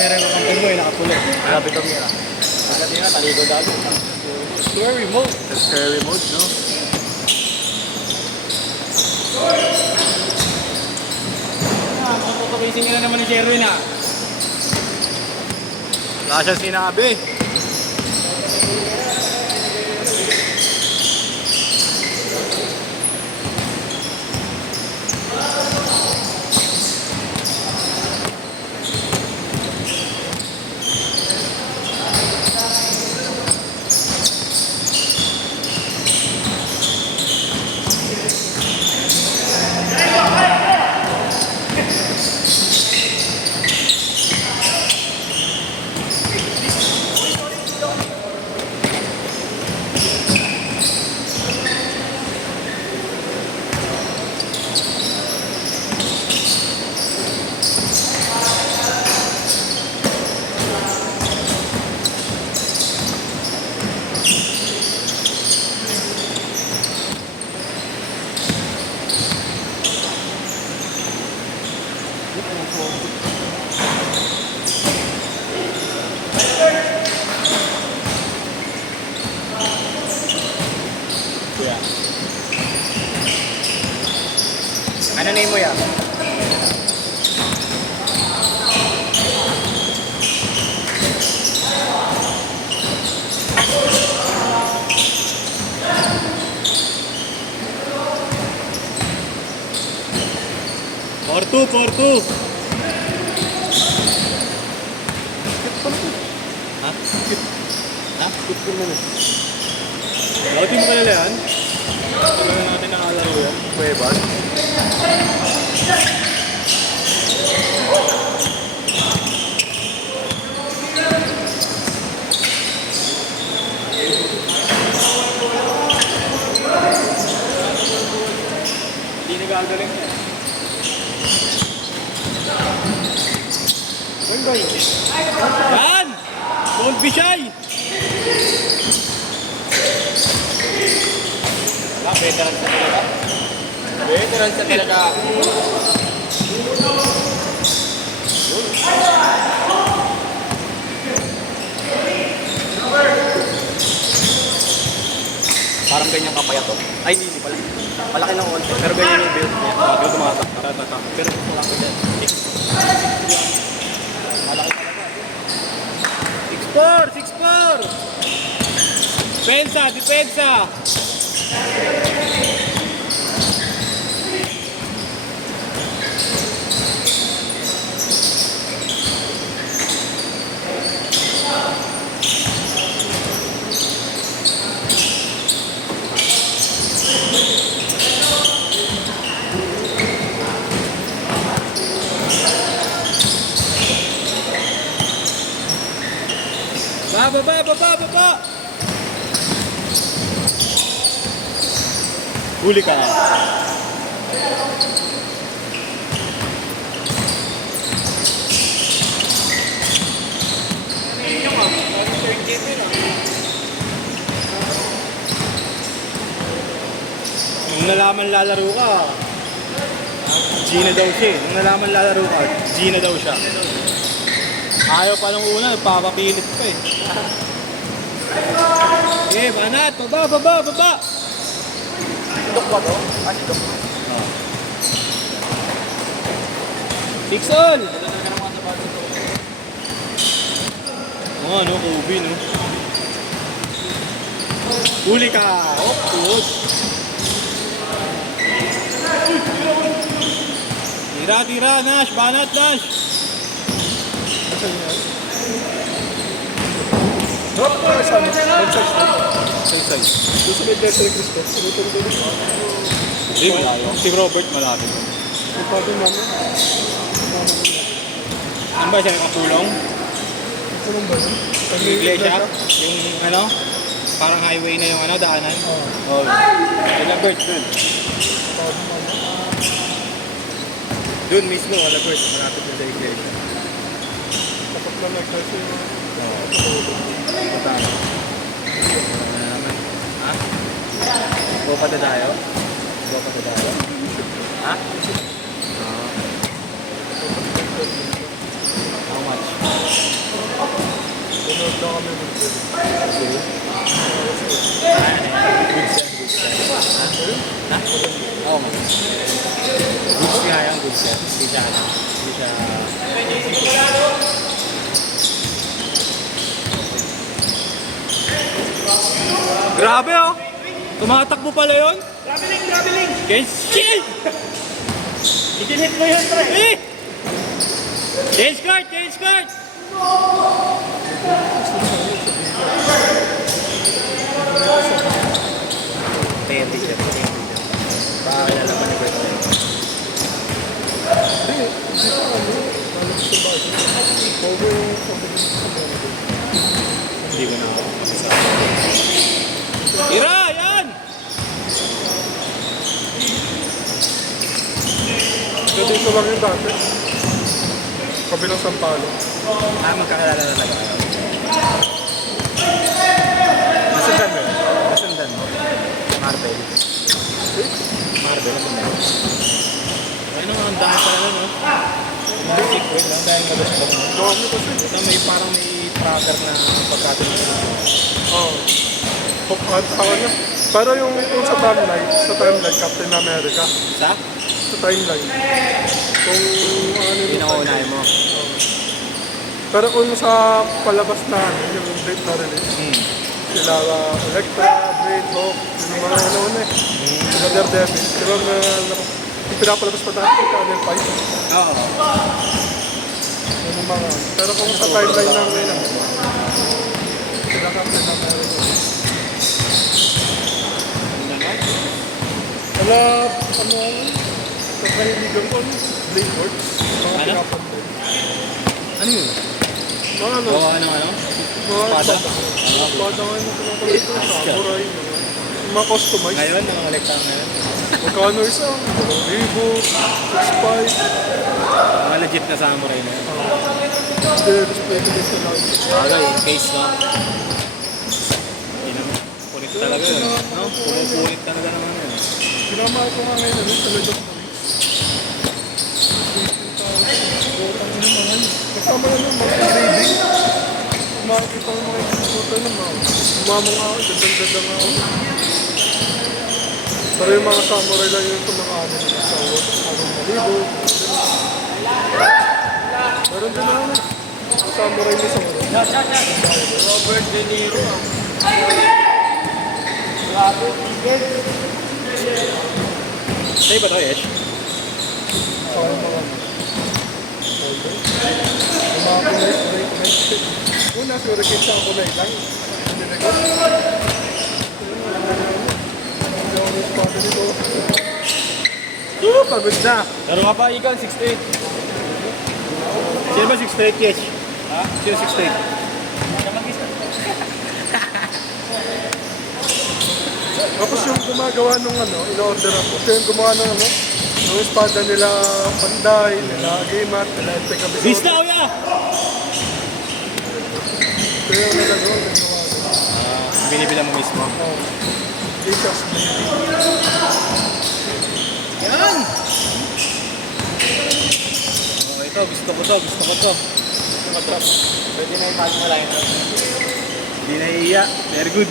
kamera yung kampin mo, nakapulot. Grabe kamera. Pagkati nga, talikod dati. Scary mode. Scary mode, no? Makapapakising ka na naman ni Sherwin ah. Wala siyang sinabi. Ano name mo yan? Portu. Ha? Ha? Skip ko naman. Bakit mo kalala yan? Kailangan natin nakalaro yan. Kuwebas. Hindi nagagaling yan. Yan! Don't be shy! Veteran sa talaga. Veteran sa talaga. Parang ganyan kapayat to. Ay, hindi pala. Malaki ng konti. Pero ganyan yung build niya. Pero tumatak. Pero wala ko dyan. Malaki talaga. 6'4". Depensa! Baba! Huli ka. Nung nalaman lalaro ka, Gina daw siya. Nung nalaman lalaro ka, Gina daw siya. Ayaw pa nung una, nagpapapilit pa eh. Eh, banat! Baba! Dok ba to? Ah, si Dok. 6 all! Oo, ano, Kobe, no? Huli ka! Octopus! Tira, Nash! Banat, Nash! Drop ko sa ano? Side. Susunod na sa Cristo. Hindi, malayo. Si Robert malapit. Ang pagod namin. Ano ba siya nakatulong? Anong ba yun? Yung iglesia? Yung ano? Parang highway na yung ano, daanan? Oo. Robert, dun. Dun mismo, Robert. Malapit na sa iglesia. Kapag na nag-kasi yung... Punta na. Ha? Go pa tayo? Ha? How much? Wala kami mag-build. Ha? Oo nga. Goods nga yan, goods yan. Hindi siya, hindi siya... Grabe oh! Tumatakbo pala yun? Grabe link! Shit! Itinhit mo yun, pre! Eh! Change card! Change card! Tendi siya. Pakakilala pa ni Birthday. Hindi ko na ako masasabi. Ira! Yan! Dito lang yung dati. Kabilang Sampalo. Magkakilala na talaga kayo. Nasundan mo yun? Nasundan mo? Marvel. Marvel, nasundan mo? Ay naman, ang dami pala nun, no? Mga sequel lang, dahil magusto mo. Dami kasi. Ito may parang may tracker na pagkatuloy. Oo. At ako na. Pero yung sa timeline, Captain America. Sa? Sa timeline. Kung ano yung Pinauunahin mo. Pero kung sa palabas na yung date na release, sila Electra, Blade, Hawk, yung mga ano eh. Sila Daredevil. Pero yung pinapalabas pa dati, Channel 5. Oo. Yung mga, pero kung sa timeline ng sila Captain America. Wala, sa kahiligan ko, Blade Works. Mga Ano? pinapalabas. Ano yun? Mga ano, Oo, ano? mga Espada? espada nga yung pinapalabas ko, samurai. Yung mga customize. Ngayon, mga kolekta ngayon. Magkano isa? 1,000, 6,500. Mga legit na samurai na yun. Hindi, display ko din sila. Bagay, yung case no? Hindi naman. Punit talaga yun. No? Pumupunit talaga naman yun. Pinamahal ko nga ngayon, ano, sa Legend kasama na ng mga engraving. Makikita ko mga executor na mga umamang ako, gandang-ganda nga ako. Pero yung mga samurai lang yun sa mga ano, sa Malibu. Meron din ako na. Samurai ni samurai. Robert De Niro. Sa'yo ba ito, Yesh? Sa mga yung mga kunay. Una, surrogate sa kunay lang. Pagod na. Laro nga pa, ikaw, 6'8". Sino ba 6'8", Yesh? Ha? Sino 6'8"? Tapos yung gumagawa nung ano, in-order ako. Ito yung gumawa ng ano, yung espada nila Panday, nila Gimat, nila Tekabisor. Bis na, kuya! Ito yung nagagawa, nagawa. Binibila mo mismo. Jesus, Yan! Oh, ito, gusto ko to, gusto ko to. Pwede na ipag mo lang yun. Hindi naiiya. Very good.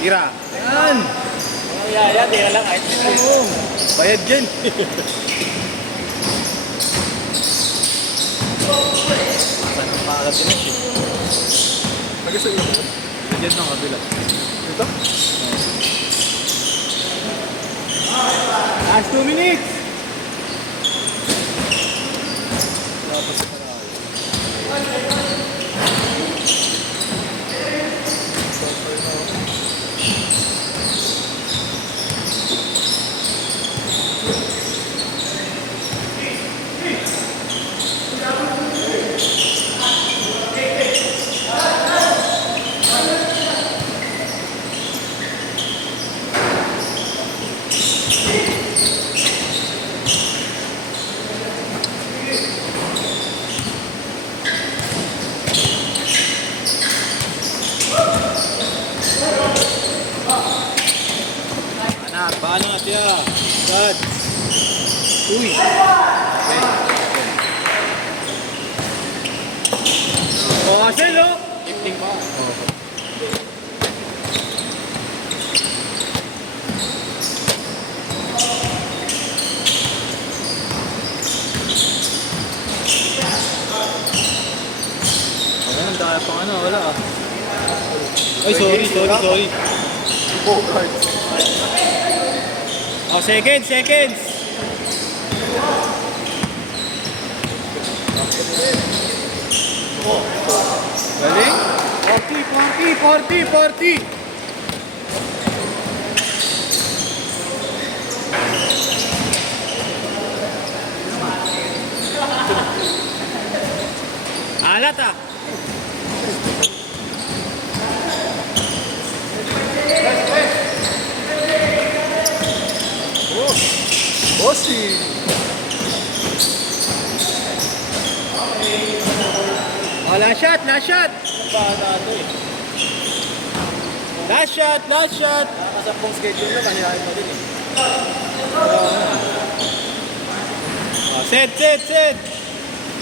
Tira. Yan! Ang yaya, di na lang. Oo. Bayad dyan. Saan ang pangalat yun eh? nag-isa yun ba? Nandiyan ng kabila. Dito? Last 2 minutes! Tapos sa parang. Paano nga tiya? Bad. Uy. Okay. Oh, Asel, oh. Lifting tama. Ano, ang dami pang ano, wala ah. Ay, sorry. Oh, right. Oh, seconds. Galing? 40. Alat ah. Bossy. Oh, last shot. Bata ito eh. Last shot. Nakasampung schedule nyo, kanilahin pa din eh. Oh, set.